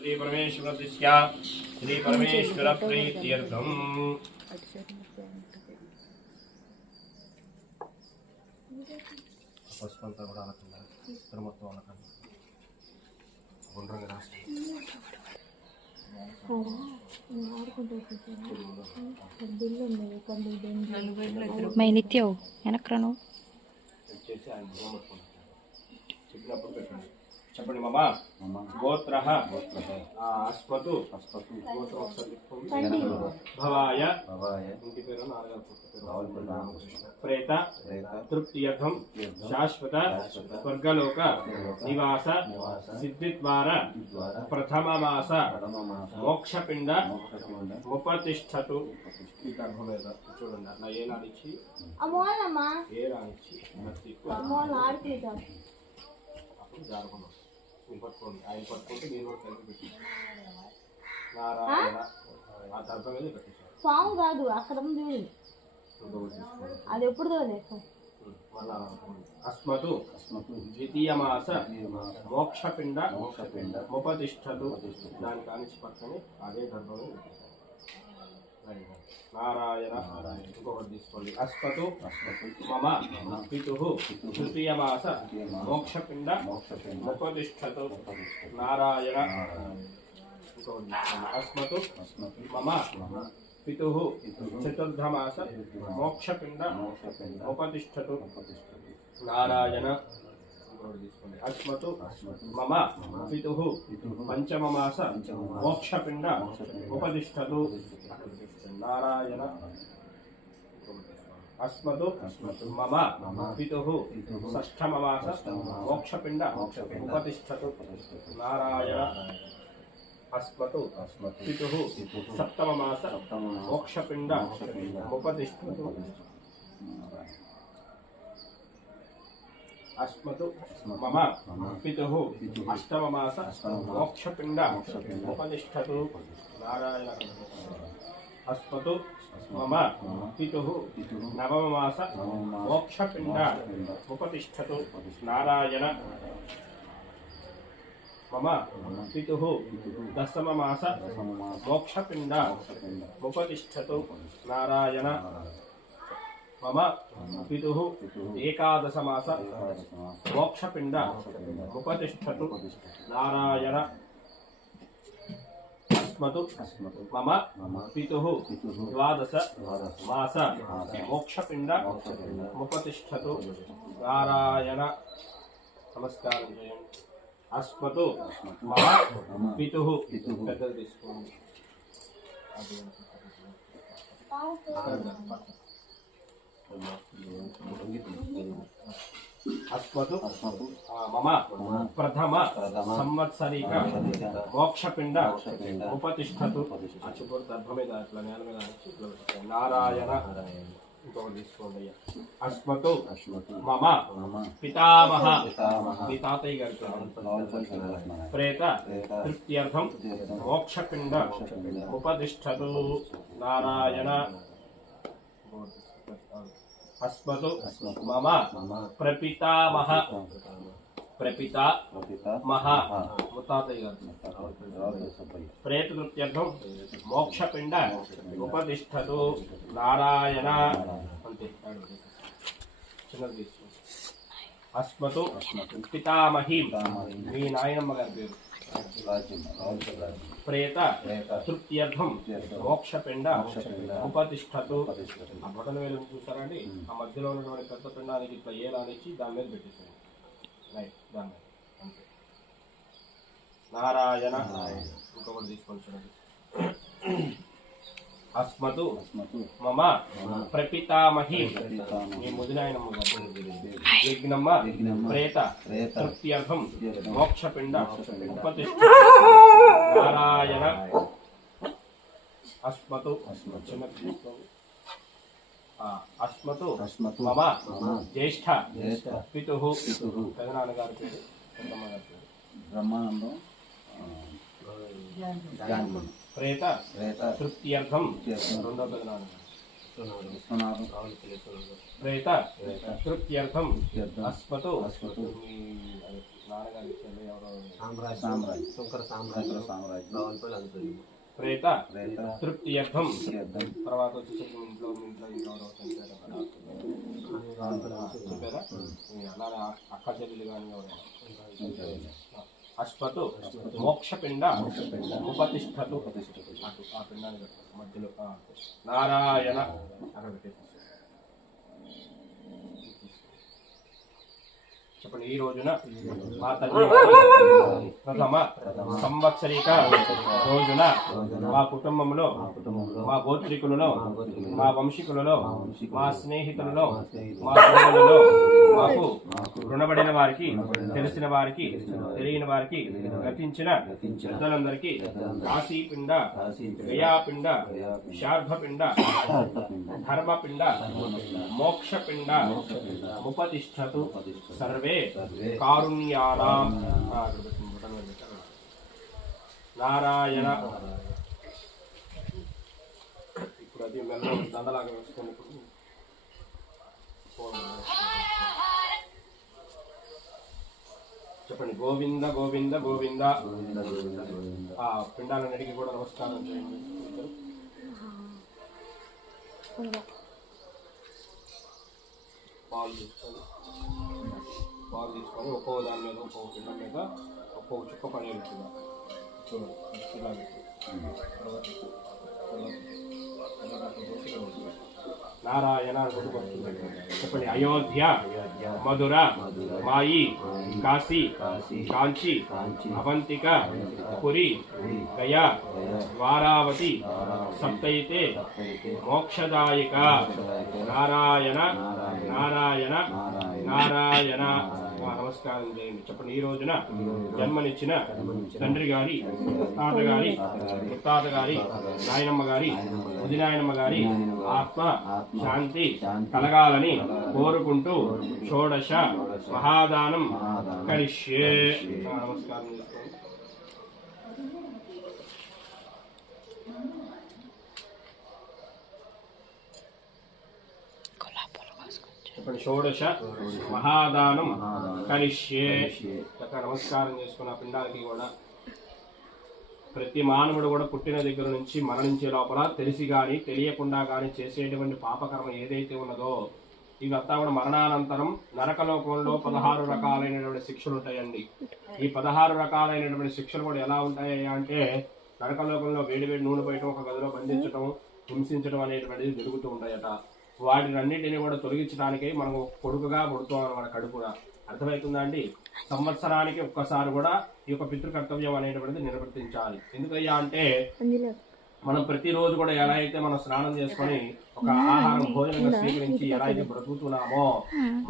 श्री परमेश्वरस्य श्री परमेश्वर प्रीत्यर्थम పసుపంతా కూడా అనకుండా ఇద్దరు మొత్తం అనకండి గుండ్రంగా రాసి మైనిత్యవు వెనక్రాను చేసి ఆయన దూరం పట్టుకుంటారు చెప్పినప్పుడు పెట్టండి చెప్పండి మమ గోత్ర అస్మతు గోత్రం ఒకసారి భవాయ ఇంటి పేరు ప్రేత తృప్తియర్థం శాశ్వత స్వర్గలోక నివాస సిద్ధిద్వార ప్రథమ మాస మోక్షపిండ ఉపతిష్టతు ఈ గర్భం మీద చూడండి అట్లా ఏ నాడిచ్చి ఏ రానిచ్చి అప్పుడు జారుకున్నాం పట్టుకోండి ఆయన పట్టుకుంటే మీరు కూడా కలిపి పెట్టి నారాయణ ఆ గర్భం మీద పెట్టేసారు పాము కాదు అక్కడ అది ఎప్పుడు అస్మతు ద్వితీయమాస మోక్షపిండ ఉపతిష్టతు దాని కానిచ్చి పక్కనే అదే గర్భం నారాయణ ఇంకొకటి తీసుకోండి అస్మతు మమ పితు తృతీయమాస మోక్షపిండ ఉపతిష్టతు నారాయణ ఇంకొకటి తీసుకోండి అస్మతు మమ పితు చతుర్థమాస మోక్షపిండ ఉపతిష్టతు నారాయణ తీసుకోండి అస్మతు మమ పితు పంచమమాస మోక్షపిండ ఉపతిష్టతు నారాయణ అస్మతు మమ పితు షష్ఠమమాస మోక్షపిండ ఉపతిష్టతు నారాయణ అస్మతు పితు సప్తమమాస మోక్షపిండ ఉపతిష్టతు అస్మతు మమ పితు అష్టమమాస మోక్షపిండ ఉపతిష్టతు నారాయణ అస్మతు మమ పితు నవమమాస మోక్షపిండ ఉపతిష్టతు నారాయణ మమ పితు దశమమాస మోక్షపిండ ఉపతిష్టతు నారాయణ మమ పితు ఏకాదశమాస మోక్షపిండ ఉపతిష్టతు నారాయణ అస్మతు మమ పితు ద్వాదశ మాస మోక్షపిండ ఉపతిష్టతు నారాయణ నమస్కారం చేయండి అస్మతు మమ పితు పెద్దలు తీసుకోండి అస్మతు మమ ప్రథమ సంవత్సరిక మోక్షపిండ ఉపతిష్టతు అచ్చుకోరు దర్భ మీద అట్లా నేల మీద నారాయణ ఇంకొకటి తీసుకోండి అస్మతు మమ పితామహ మీ తాతయ్య గారి ప్రేత తృప్త్యర్థం మోక్షపిండ ఉపతిష్టతు నారాయణ అస్మతు మమ ప్రపితామహ ప్రపిత మహ ముత్తాతయ్య గారు ప్రేత తృప్త్యర్థం మోక్షపిండ ఉపతిష్టతు నారాయణ అంతే చిన్నది తీసుకోండి అస్మతు పితామహీం మీ నాయనమ్మ గారి పేరు ప్రేత తృప్త్యర్థం మోక్షపిండ ఉపతిష్టతు ఆ బొటన వేలు చూసారండి ఆ మధ్యలో ఉన్నటువంటి పెద్ద పిండానికి ఇట్లా ఏలానిచ్చి దాని మీద పెట్టేసారు రైట్ దాని మీద అంతే నారాయణ ఇంకొకటి తీసుకొని చూడండి అస్మతు మమ ప్రపితామహీ మీ ముదినాయనమ్మ యజ్ఞమ్మ ప్రేత తృప్త్యర్థం మోక్షపిండ ఉపతిష్ఠ నారాయణ అస్మతు చిన్న అస్మతు మమ జ్యేష్ఠ పితు పెదనాన్నగారి పేరు పెద్దమ్మ గారి పేరు బ్రహ్మానందం ప్రేత తృప్త్యర్థం రెండో పెదనాన్న ప్రేత తృప్త్యర్థం అస్మతు నాన్నగారి విషయంలో ఎవరో శంకర సామ్రాజ్యం ప్రేత తృప్తియర్థం తర్వాత వచ్చేసరికి ఇంట్లో ఎవరో చనిపోయారు కదా చెప్పారా అలానే అక్క చెల్లెలు కానీ ఎవరైనా అశ్వతు మోక్షపిండ ఉపతిష్టతు అటు ఆ పిండాన్ని పెట్టారు మధ్యలో నారాయణ అక్కడ పెట్టేసి చెప్పండి. ఈ రోజున మా తల్లి ప్రథమ సంవత్సరిక రోజున మా కుటుంబంలో మా గోత్రికులలో మా వంశీకులలో మా స్నేహితులలో మా సోదరులలో మాకు రుణపడిన వారికి తెలిసిన వారికి తెలియని వారికి గతించిన పెద్దలందరికీ కాశీపిండ గయాపిండ శార్ధపిండ ధర్మపిండ మోక్షపిండ ఉపతిష్టతు సర్వే కారుణ్యానాం నారాయణ. ఇప్పుడు అది మెల్ల దండలాగా వేసుకొని చెప్పండి. గోవింద గోవింద గోవింద. ఆ పిండాలన్నిటికీ కూడా నమస్కారం చేయండి. పాలు తీసుకొని ఒక్కో దాని మీద ఒక్కో పిండం మీద ఒక్కో చుక్క పడేటట్టుగా ఇలా నారాయణ గుర్తుకొస్తుంది. చెప్పండి. అయోధ్య మధుర మాయి కాశీ కాంచి అవంతిక పురి గయా వారావతి సప్తైతే మోక్షదాయక నారాయణ నారాయణ నారాయణ. నమస్కారం చేయండి. చెప్పండి. ఈ రోజున జన్మనిచ్చిన తండ్రి గారి తాతగారి ముత్తాతగారి నాయనమ్మ గారి ముదినాయనమ్మ గారి ఆత్మ శాంతి కలగాలని కోరుకుంటూ షోడశ మహాదానం కరిష్యే. నమస్కారం చేసుకోండి. చెప్పండి. షోడశ మహాదానం కరిష్యే. చక్కగా నమస్కారం చేసుకున్న పిండాలకి కూడా ప్రతి మానవుడు కూడా పుట్టిన దగ్గర నుంచి మరణించే లోపల తెలిసి కానీ తెలియకుండా కానీ చేసేటువంటి పాపకర్మ ఏదైతే ఉన్నదో ఇవంతా కూడా మరణానంతరం నరకలోకంలో 16 రకాలైనటువంటి శిక్షలు ఉంటాయండి. ఈ 16 రకాలైనటువంటి శిక్షలు కూడా ఎలా ఉంటాయి అంటే నరకలోకంలో వేడి నూనె పోయటం, ఒక గదిలో బంధించడం, హింసించడం అనేటువంటిది జరుగుతూ ఉంటాయట. వాటినన్నింటినీ కూడా తొలగించడానికే మనం కొడుకుగా పుడుతాం అన్నమాట కడుపున. అర్థమవుతుందా అండి? సంవత్సరానికి ఒక్కసారి కూడా ఈ యొక్క పితృకర్తవ్యం అనేటువంటిది నిర్వర్తించాలి. ఎందుకయ్యా అంటే మనం ప్రతిరోజు కూడా ఎలా అయితే మనం స్నానం చేసుకొని ఒక ఆహారం భోజనంగా స్వీకరించి ఎలా అయితే బ్రతుకుతున్నామో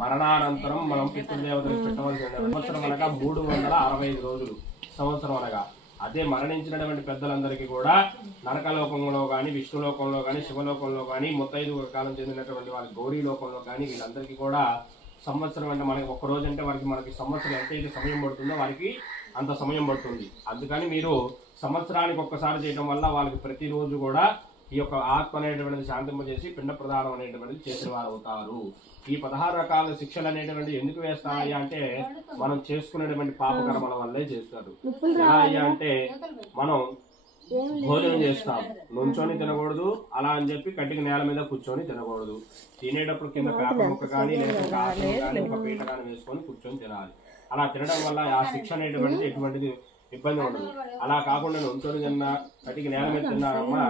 మరణానంతరం మనం పితృదేవతలకు పెట్టవలసి సంవత్సరం అనగా 365 రోజులు సంవత్సరం అనగా. అదే మరణించినటువంటి పెద్దలందరికీ కూడా నరకలోకంలో కానీ విష్ణులోకంలో కానీ శివలోకంలో కానీ 35 కాలం చెందినటువంటి వాళ్ళ గౌరీ లోకంలో కానీ వీళ్ళందరికీ కూడా సంవత్సరం అంటే మనకి ఒక్క రోజు అంటే మనకి సంవత్సరం ఎంతైతే సమయం పడుతుందో వారికి అంత సమయం పడుతుంది. అందుకని మీరు సంవత్సరానికి ఒక్కసారి చేయడం వల్ల వాళ్ళకి ప్రతిరోజు కూడా ఈ యొక్క ఆత్మ అనేటువంటిది శాంతింపజేసి పిండ ప్రదానం అనేటువంటిది చేసిన వారు అవుతారు. ఈ 16 రకాల శిక్షలు అనేటువంటి ఎందుకు వేస్తాయి అంటే మనం చేసుకునేటువంటి పాపకర్మల వల్లే చేస్తారు. ఎలా అయ్యా అంటే మనం భోజనం చేస్తాం, నుంచొని తినకూడదు, అలా అని చెప్పి కట్టిక నేల మీద కూర్చొని తినకూడదు. తినేటప్పుడు కింద పేపర్ ముక్క కానీ లేకపోతే ఆసనం కానీ ఒక పీట కానీ వేసుకొని కూర్చొని తినాలి. అలా తినడం వల్ల ఆ శిక్ష అనేటువంటిది ఎటువంటిది ఇబ్బంది ఉండదు. అలా కాకుండా నుంచొని తిన్నా కట్టిక నేల మీద తిన్నారమ్మా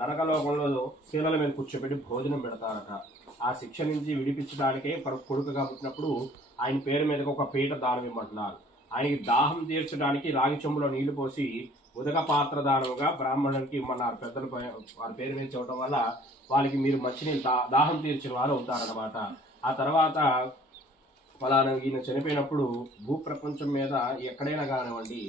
నరకలోకంలో శీలల మీద కూర్చోబెట్టి భోజనం పెడతారట. ఆ శిక్ష నుంచి విడిపించడానికే కొడుకుగా పుట్టినప్పుడు ఆయన పేరు మీదకి ఒక పీట దానం ఇవ్వమంటున్నారు. ఆయనకి దాహం తీర్చడానికి రాగి చెంబులో నీళ్లు పోసి ఉదక పాత్ర దానముగా బ్రాహ్మణులకి ఇమ్మన్నారు పెద్దలు. వారి పేరు మీద చూడటం వల్ల వాళ్ళకి మీరు మంచినీళ్ళు దాహం తీర్చిన వారు అవుతారనమాట. ఆ తర్వాత ఫలానా ఈయన చనిపోయినప్పుడు భూప్రపంచం మీద ఎక్కడైనా కానివ్వండి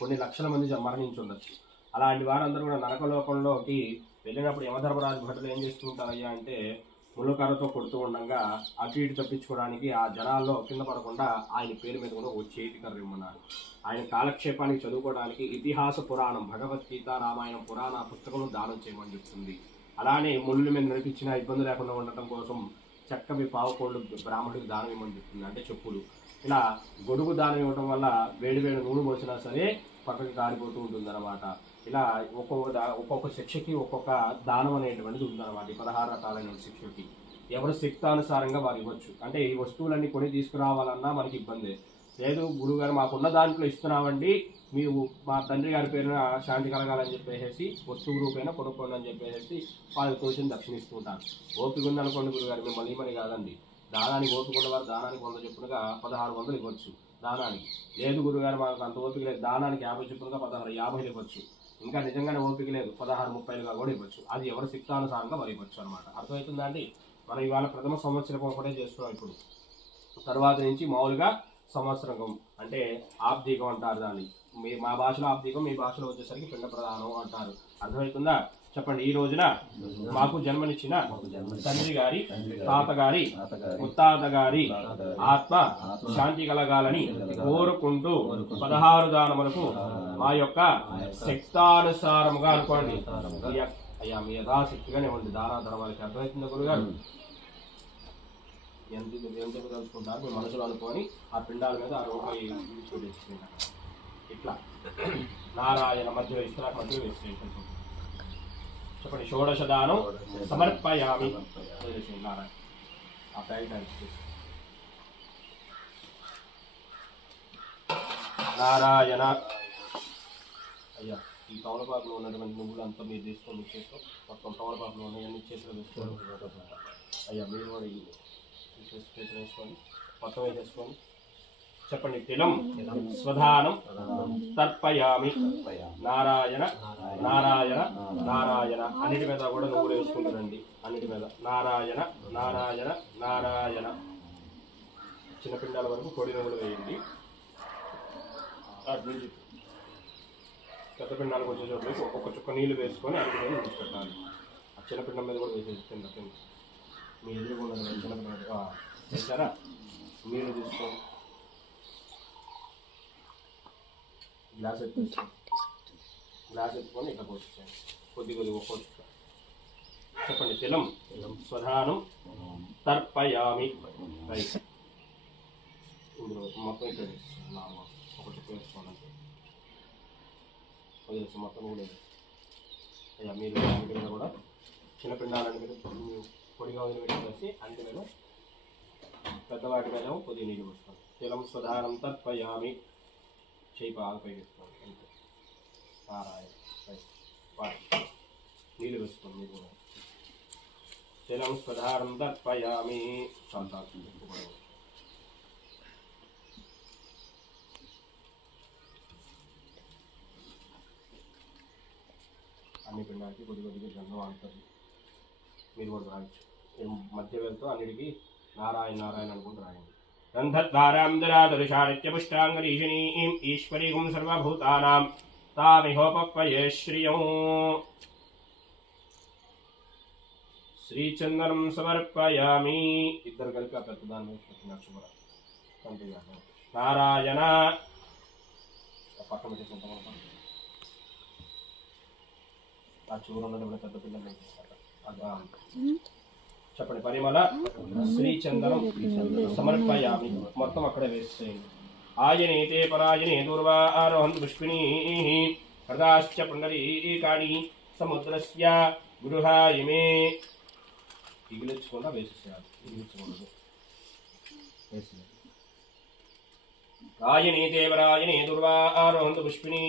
కొన్ని లక్షల మంది మరణించి ఉండొచ్చు. అలాంటి వారందరూ కూడా నరకలోకంలోకి వెళ్ళినప్పుడు యమధర్మరాజు భటులు ఏం చేస్తూ ఉంటారయ్యా అంటే ముళ్ళకర్రతో కొడుతూ ఉండగా అటు ఇటు తప్పించుకోవడానికి ఆ జనాల్లో కింద పడకుండా ఆయన పేరు మీద కూడా ఓ చేతి కర్ర ఇమ్మన్నారు. ఆయన కాలక్షేపానికి చదువుకోవడానికి ఇతిహాస పురాణం భగవద్గీత రామాయణం పురాణ పుస్తకం దానం చేయమని చెప్తుంది. అలానే ముళ్ళు మీద నడిపించిన ఇబ్బంది లేకుండా ఉండటం కోసం చక్కవి పావుకోళ్ళు బ్రాహ్మణుడికి దానం ఇవ్వమని చెప్తుంది, అంటే చెప్పులు. ఇలా గొడుగు దానం ఇవ్వడం వల్ల వేడి వేడి నూనె పోసినా సరే పక్కకి కారిపోతూ ఉంటుంది అనమాట. ఇలా ఒక్కొక్క శిక్షకి ఒక్కొక్క దానం అనేటువంటిది ఉందన్నమాట. ఈ 16 రకాలైన శిక్షకి ఎవరు శక్తానుసారంగా వారు ఇవ్వచ్చు. అంటే ఈ వస్తువులన్నీ కొని తీసుకురావాలన్నా మనకి ఇబ్బంది లేదు. గురువుగారు మాకున్న దాంట్లో ఇస్తున్నామండి, మీరు మా తండ్రి గారి పేరున శాంతి కలగాలని చెప్పేసి వస్తువు రూపైనా కొనుక్కోండి అని చెప్పేసి వాళ్ళకి తోచిన దక్షిణ ఇస్తుంటారు. ఓపిక ఉందనుకోండి గురుగారు, మిమ్మల్ని ఇవ్వని కాదండి, దానానికి ఓపిక ఉన్నవారు దానానికి 100 చొప్పునగా 1600 ఇవ్వచ్చు దానానికి. లేదు గురుగారు మాకు అంత ఓపిక లేదు, దానానికి 50 చొప్పునగా 1650 ఇవ్వచ్చు. ఇంకా నిజంగానే ఓపిక లేదు 1630గా కూడా ఇవ్వచ్చు. అది ఎవరి శక్తానుసారంగా మరి ఇవ్వచ్చు అనమాట. అర్థమవుతుందా అండి? మనం ఇవాళ ప్రథమ సంవత్సరం ఒకటే చేస్తున్నాం. ఇప్పుడు తర్వాత నుంచి మామూలుగా సంవత్సరం అంటే ఆబ్దీకం అంటారు దాన్ని. మా భాషలో ఆబ్దీకం, మీ భాషలో వచ్చేసరికి పిండ ప్రధానం అంటారు. అర్థమవుతుందా? చెప్పండి. ఈ రోజున మాకు జన్మనిచ్చిన తండ్రి గారి, తాతగారి, ముత్తాత గారి ఆత్మ శాంతి కలగాలని కోరుకుంటూ 16 దానములకు మా యొక్క శక్తానుసారముగా అనుకోండి. అయ్యా మీ యథాశక్తిగానే ఉంది దానా ధర్మాలకి. అర్థమవుతుందా గురుగారు? ఎంత తెలుసుకుంటారు మీ మనసులో అనుకొని ఆ పిండాల మీద ఆ రూపాయి ఇట్లా నారాయణ మధ్యలో ఇస్తున్నా, మధ్యలో వేసేయండి. చెప్పండి. షోడశ దానం సమర్పయామి. నారాయణ ఆ ప్యాకెట్ నారాయణ. అయ్యా ఈ తమలపాకులో ఉన్నటువంటి నువ్వులు అంతా మీరు తీసుకొని ఇచ్చేస్తాం. మొత్తం తమలపాకులో ఉన్నవన్నీ చేతిలో వేసుకోండి. అయ్యా మీరు కూడా వేసుకోండి, మొత్తం వేసేసుకోండి. చెప్పండి. తిలం స్వధానం తర్పయామి. నారాయణ నారాయణ నారాయణ. అన్నిటి మీద కూడా నువ్వులు వేసుకుంటారండి. అన్నిటి మీద నారాయణ నారాయణ నారాయణ. చిన్న పిండాల వరకు పొడి నువ్వులు వేయండి. పెద్ద పిండాలకు వచ్చే చోట్లకి ఒక్కొక్క చుక్క నీళ్ళు వేసుకొని అన్నిటి మీద ఉంచిపెట్టాలి. ఆ చిన్న పిండం మీద కూడా వేసేసి కింద మీ ఎదురుగా చిన్న పిండ వేసారా? నీళ్ళు తీసుకోండి. గ్లాస్ ఎత్తుకొని ఇట్లా పోసేయండి. కొద్దిగా ఒక్కొక్క. చెప్పండి. తిలం స్వధానం తర్పయామి. రైట్. ఇందులో మొత్తం ఇక్కడ వేసేస్తాను. ఒక చుక్క వేసుకోండి. వదిలేసి మొత్తం కూడా అయ్యా మీరు అన్నిటి మీద కూడా చిన్న పిండాలన్నిటి మీద పొడిగా వదిలిపెట్టేసి అన్నిటి మీద పెద్దవాటి మీద కొద్దిగా నీళ్ళు పోసుకోండి. తిలం స్వధానం తర్పయామి. చేయి బాగా పైకి వేసుకోండి. అంతే. నారాయణ నీళ్ళు వేసుకోండి. మీరు కూడా తిలం స్వధానం తర్పయామి. అన్ని పిండానికి కొద్ది కొద్దిగా గంధం ఆడుతుంది. మీరు కూడా రాయొచ్చు. మధ్య వెళ్తూ అన్నిటికీ నారాయణ నారాయణ అనుకుంటూ రాయండి. గంధద్వారాం దరాదృశానిత్యపుష్టాంగరీషిణీం ఈశ్వరీం సర్వభూతానాం తామిహోపక్వయే శ్రియం. శ్రీచందనం సమర్పయామి. ఇద్దరు కలిపి ఆ పెద్దదాన్ని నారాయణ పక్కన పెట్టుకుంటాం. ఆ చూరంలో పెద్ద పిల్లలు చెప్పండి. పరిమళ శ్రీచందనం సమర్పయామి. మొత్తం అక్కడే వేసేయండి. ఆయనేతే పరాయణే దూర్వారోహంతు పుష్పిణీ హృదాశ్చ పుండరీకాణి సముద్రస్య గృహాయమే. ఇగిలించకుండా వేసేసేయాలి. ఇగిలించకూడదు. వేసేయాలి. ఆయనేతే పరాయణే దూర్వారోహంతు పుష్పిణీ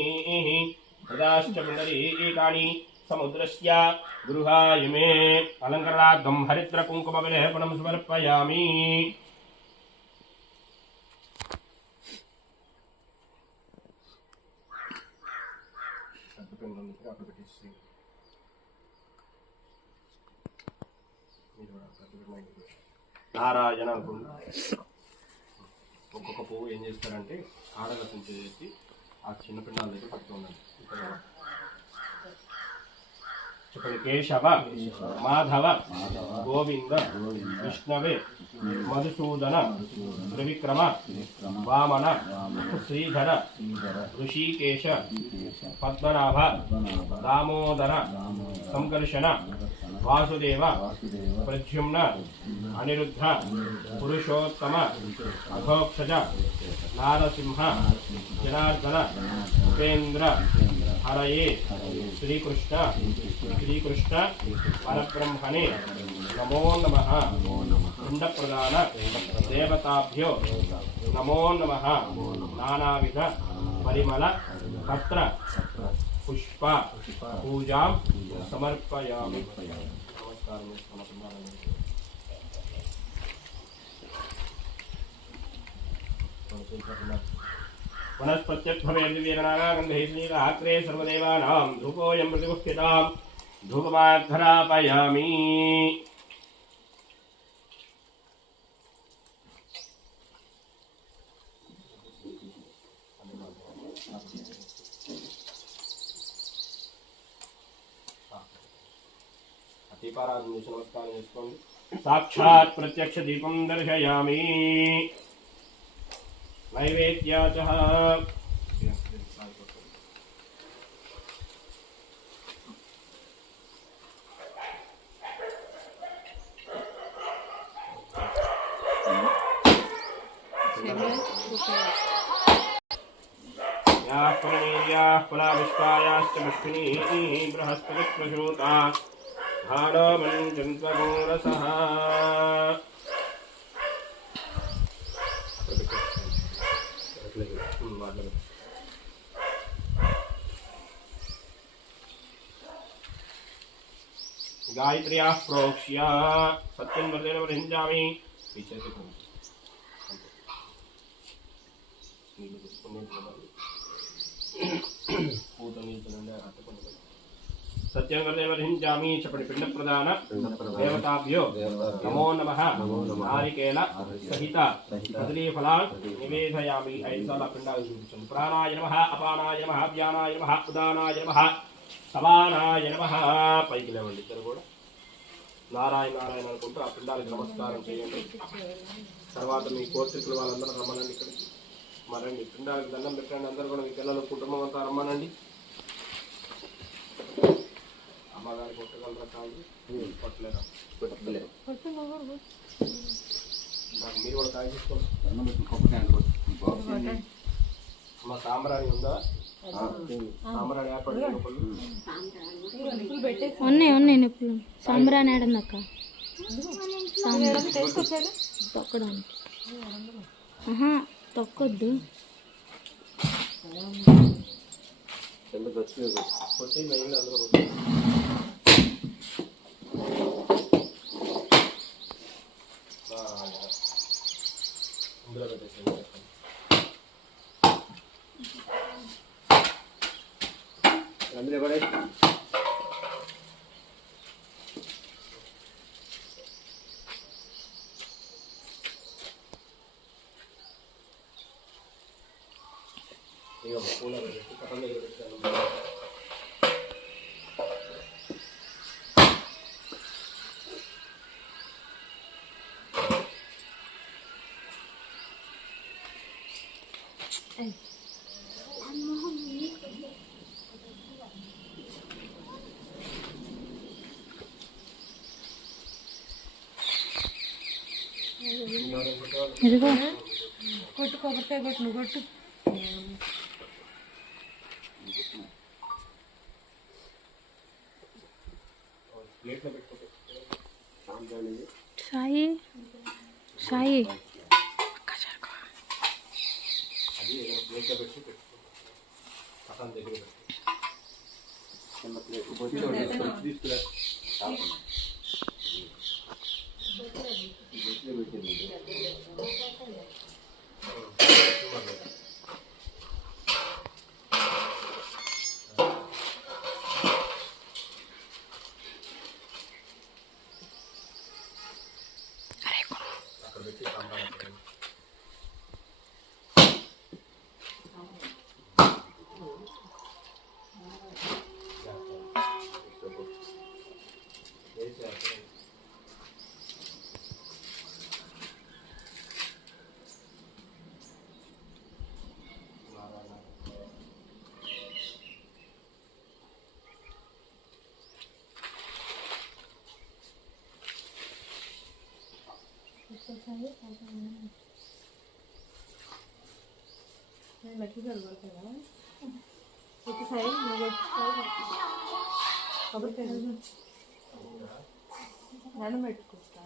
హృదాశ్చ పుండరీకాణి సముద్రస్య గృహాయమే. అలంకరణార్థం హరిద్ర కుంకుమ విలేపనం సమర్పయామి. నారాయణ అనుకుంటా. ఒక్కొక్క పువ్వు ఏం చేస్తారంటే ఆడగట్టం చేసి ఆ చిన్న పిండాల దగ్గర పట్టుకోండి. చెప్పండి. కేశవ మాధవ గోవింద విష్ణవే మధుసూదన త్రివిక్రమ వామన శ్రీధర ఋషికేశ పద్మనాభ దామోదర సంకర్షణ वासुदेव प्रद्युम्न अनिरुद्ध पुरुषोत्तम अघोक्षज नारसिंह जनार्दन उपेन्द्र हरये श्रीकृष्ण परब्रह्मणे नमो नमः। पिंड प्रदान देवताभ्यो नमो नमः। नानाविध परिमल पत्र पुष्प पूजा समर्पयामि। वनस्पत्यर्थमेर्दिव्यगणागन्धैश्रीरात्रे सर्वदेवानां धूपोऽयं प्रतिगुह्यतां धूपमाघ्रापयामि। दीपाराधन नमस्कार చేసుకోండి। साक्षात् प्रत्यक्ष दीपं दर्शयामि। नैवेद्याचः याः पुननीर्याः पुलाविष्टायाश्च पुष्पिनीः बृहस्पतिप्रसूता भानो मञ्चन्त्वगोरसः। गायत्र्याः प्रोक्ष्य सत्यं वर्तेन वृञ्जामि। सत्यं वर्तेन वृञ्जामि। चपटि पिंड प्रदान देवताभ्यो नमो नमः। नारिकेल सहित कदलीफलान् निवेदयामि। ऐसा पिंडाలు చూపించండి। प्राणाय नमः, अपानाय नमः, व्यानाय नमः, उदानाय नमः, సమానాయ నమః। పైకి లేవండి ఇద్దరు కూడా నారాయణ నారాయణ అనుకుంటూ ఆ పిండాలకు నమస్కారం చేయండి। తర్వాత మీ కోర్టుకులు వాళ్ళందరూ రమ్మనండి ఇక్కడికి మరండి। పిండాలకు దండం పెట్టండి అందరూ కూడా। మీ పిల్లలు కుటుంబం అంతా రమ్మనండి। అమ్మగారు కొట్టగలరా కాదు కొట్టలేరా? మీరు కూడా కాయ తీసుకోండి। అమ్మ సాంబ్రాణి ఉందా? సాంబ్రాణి ఏర్పడి ఉన్నాయి నిప్పులు। సాంబ్రాణి ఆడందక్క తొక్కడానికి తొక్కొద్దు। కొట్టి నెయ్యి అందరూ ఇందులో పెట్టేసి అందులో కూడా పూల పెట్టి పక్కన దగ్గర పెట్టాను। ఇదిగో కొట్టు కొబ్బరికాయ కొట్టు నువ్వు కొట్టు। సాయి సాయి అది ప్లేట్లో పెట్టి పక్కన దగ్గర మెట్లు కనబడుతుందా కొట్టు సాయి నువ్వు కొబ్బరికాయ దండం పెట్టుకుంటా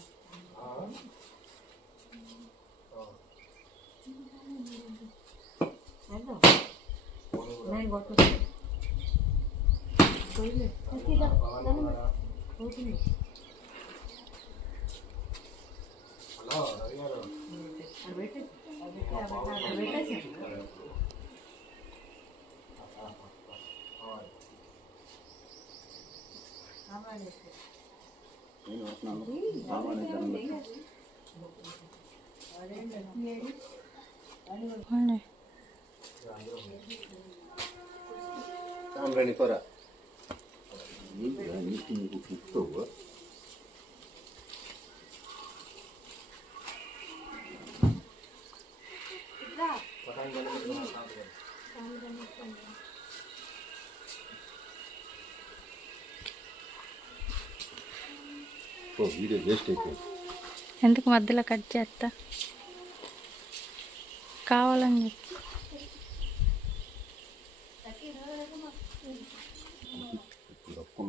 నేను కొట్టు పోయిలే పోతుంది హలో రవి గారు అది పెట్టేసి అది పెట్టేసి నేను వస్తున్నాను సామాన్య అవునే. సాంబ్రాణి కూర నీకు కూర్చోవు వీడియో వేస్ట్ అయిపోయింది. ఎందుకు మధ్యలో కట్ చేస్తా కావాలని చెప్పి ఒక్క